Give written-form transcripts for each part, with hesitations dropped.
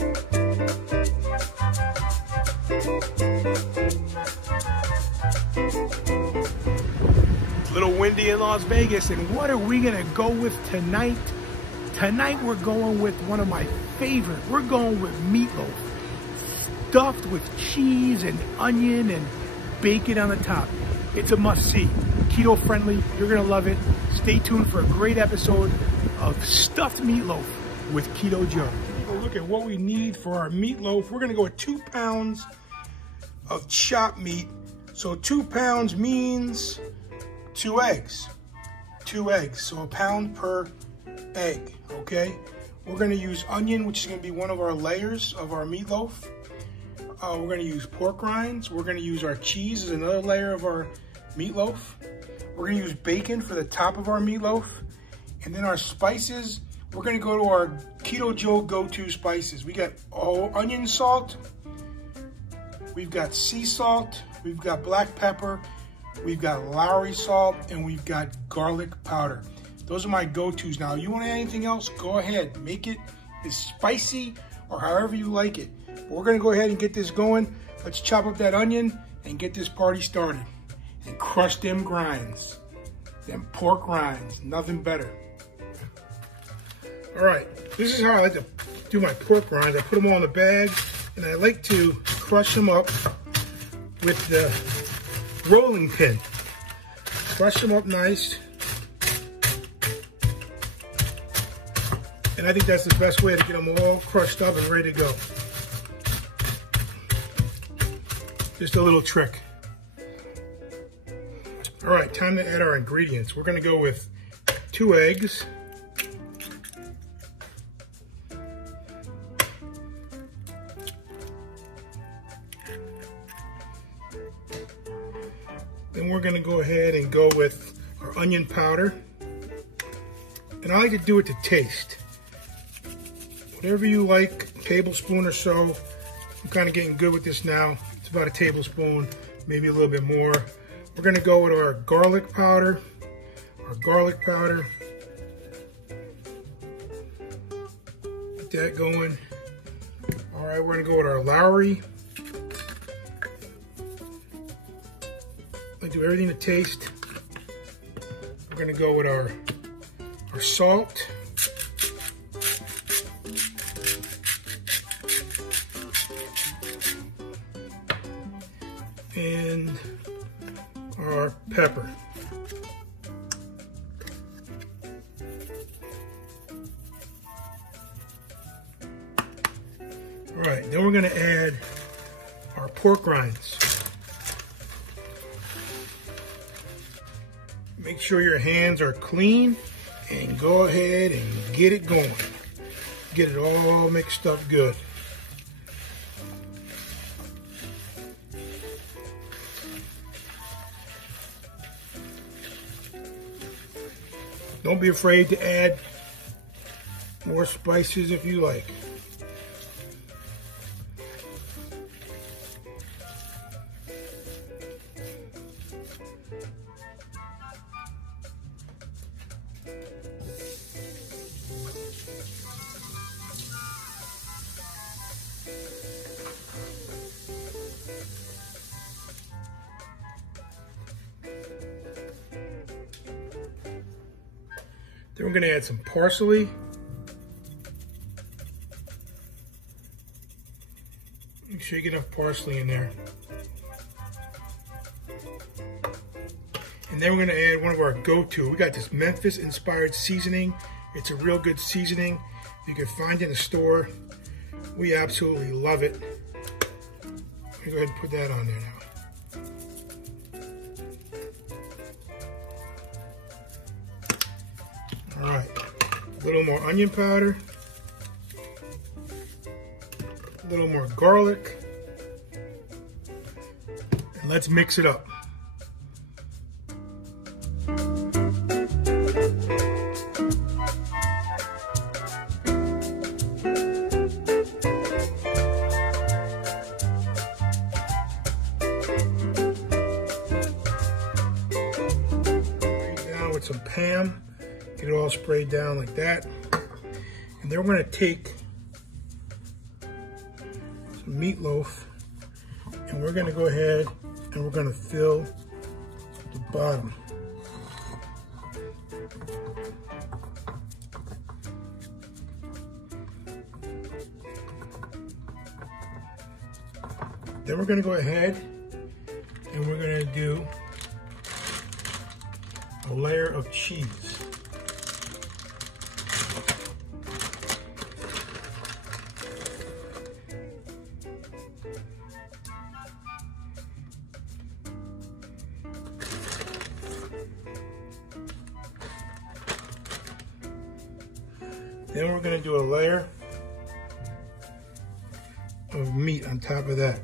It's a little windy in Las Vegas, and what are we gonna go with tonight? Tonight we're going with one of my favorite. We're going with meatloaf, stuffed with cheese and onion and bacon on the top. It's a must-see. Keto friendly, you're gonna love it. Stay tuned for a great episode of Stuffed Meatloaf with Keto Joe. We'll look at what we need for our meatloaf. We're gonna go with 2 pounds of chopped meat. So 2 pounds means 2 eggs. 2 eggs, so 1 pound per egg, okay? We're gonna use onion, which is gonna be one of our layers of our meatloaf. We're gonna use pork rinds. We're gonna use our cheese as another layer of our meatloaf. We're gonna use bacon for the top of our meatloaf. And then our spices, we're gonna go to our Keto Joe go-to spices. We got onion salt, we've got sea salt, we've got black pepper, we've got Lowry salt, and we've got garlic powder. Those are my go-tos. Now, you want to add anything else, go ahead. Make it as spicy or however you like it. But we're gonna go ahead and get this going. Let's chop up that onion and get this party started. And crush them grinds, them pork rinds, nothing better. All right, this is how I like to do my pork rinds. I put them all in the bag, and I like to crush them up with the rolling pin. Crush them up nice. And I think that's the best way to get them all crushed up and ready to go. Just a little trick. All right, time to add our ingredients. We're gonna go with 2 eggs. Then we're gonna go ahead and go with our onion powder. And I like to do it to taste. Whatever you like, a tablespoon or so. I'm kind of getting good with this now. It's about a tablespoon, maybe a little bit more. We're gonna go with our garlic powder. Get that going. All right, we're gonna go with our Lowry. I do everything to taste. We're gonna go with our salt. And our pepper. All right, then we're gonna add our pork rinds. Make sure your hands are clean and go ahead and get it going. Get it all mixed up good. Don't be afraid to add more spices if you like. Then we're gonna add some parsley. Make sure you get enough parsley in there. And then we're gonna add one of our go-to. We got this Memphis inspired seasoning. It's a real good seasoning. You can find it in the store. We absolutely love it. Let me go ahead and put that on there now. All right, a little more onion powder, a little more garlic, and let's mix it up. Down with some Pam. Get it all sprayed down like that. And then we're gonna take meatloaf, and we're gonna go ahead and we're gonna fill the bottom. Then we're gonna go ahead and we're gonna do a layer of cheese. Then we're gonna do a layer of meat on top of that.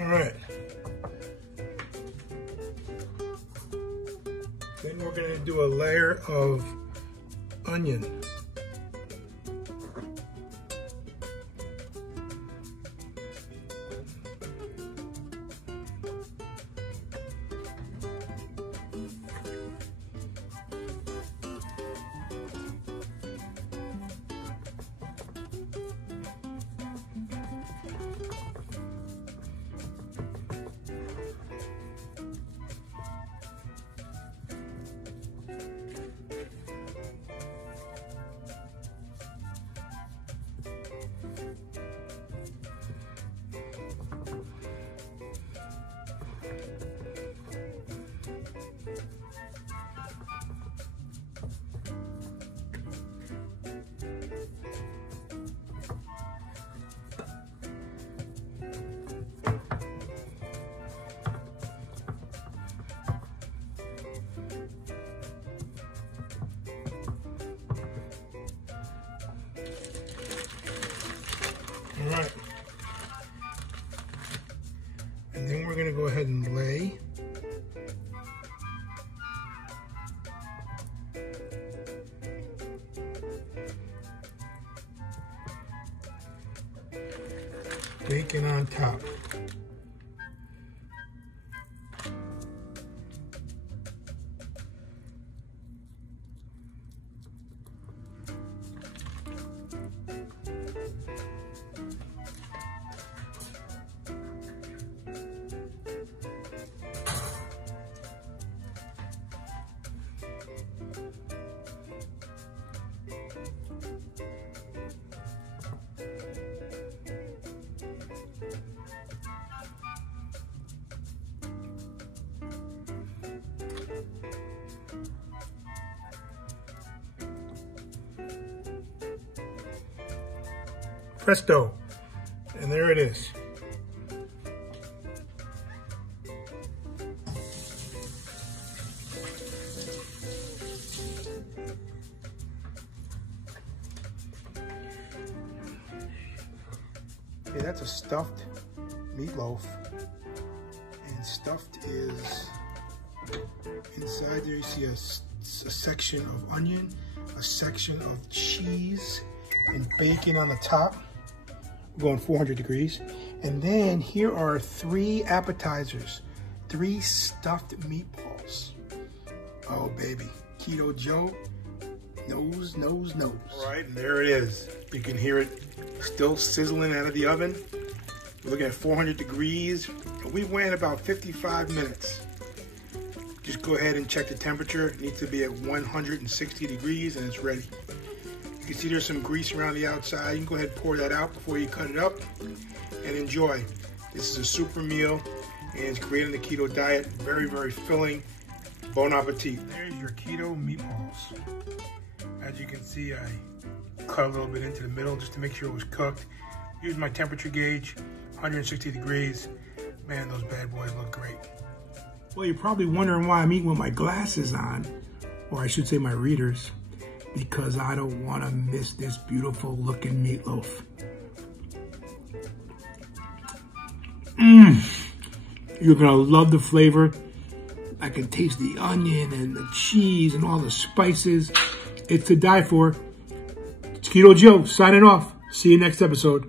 All right. Then we're going to do a layer of onion. All right. And then we're going to go ahead and lay bacon on top. Presto, and there it is. Okay, that's a stuffed meatloaf, and stuffed is inside there. You see a section of onion, a section of cheese, and bacon on the top. We're going 400 degrees. And then here are 3 appetizers, 3 stuffed meatballs. Oh baby, Keto Joe knows. All right, and there it is. You can hear it still sizzling out of the oven. We're looking at 400 degrees. We went about 55 minutes. Just go ahead and check the temperature. It needs to be at 160 degrees and it's ready. You can see there's some grease around the outside. You can go ahead and pour that out before you cut it up and enjoy. This is a super meal and it's great in the keto diet. Very, very filling. Bon appetit. There's your keto meatballs. As you can see, I cut a little bit into the middle just to make sure it was cooked. Use my temperature gauge, 160 degrees. Man, those bad boys look great. Well, you're probably wondering why I'm eating with my glasses on, or I should say my readers, because I don't want to miss this beautiful looking meatloaf. You're going to love the flavor. I can taste the onion and the cheese and all the spices. It's to die for. It's Keto Joe signing off. See you next episode.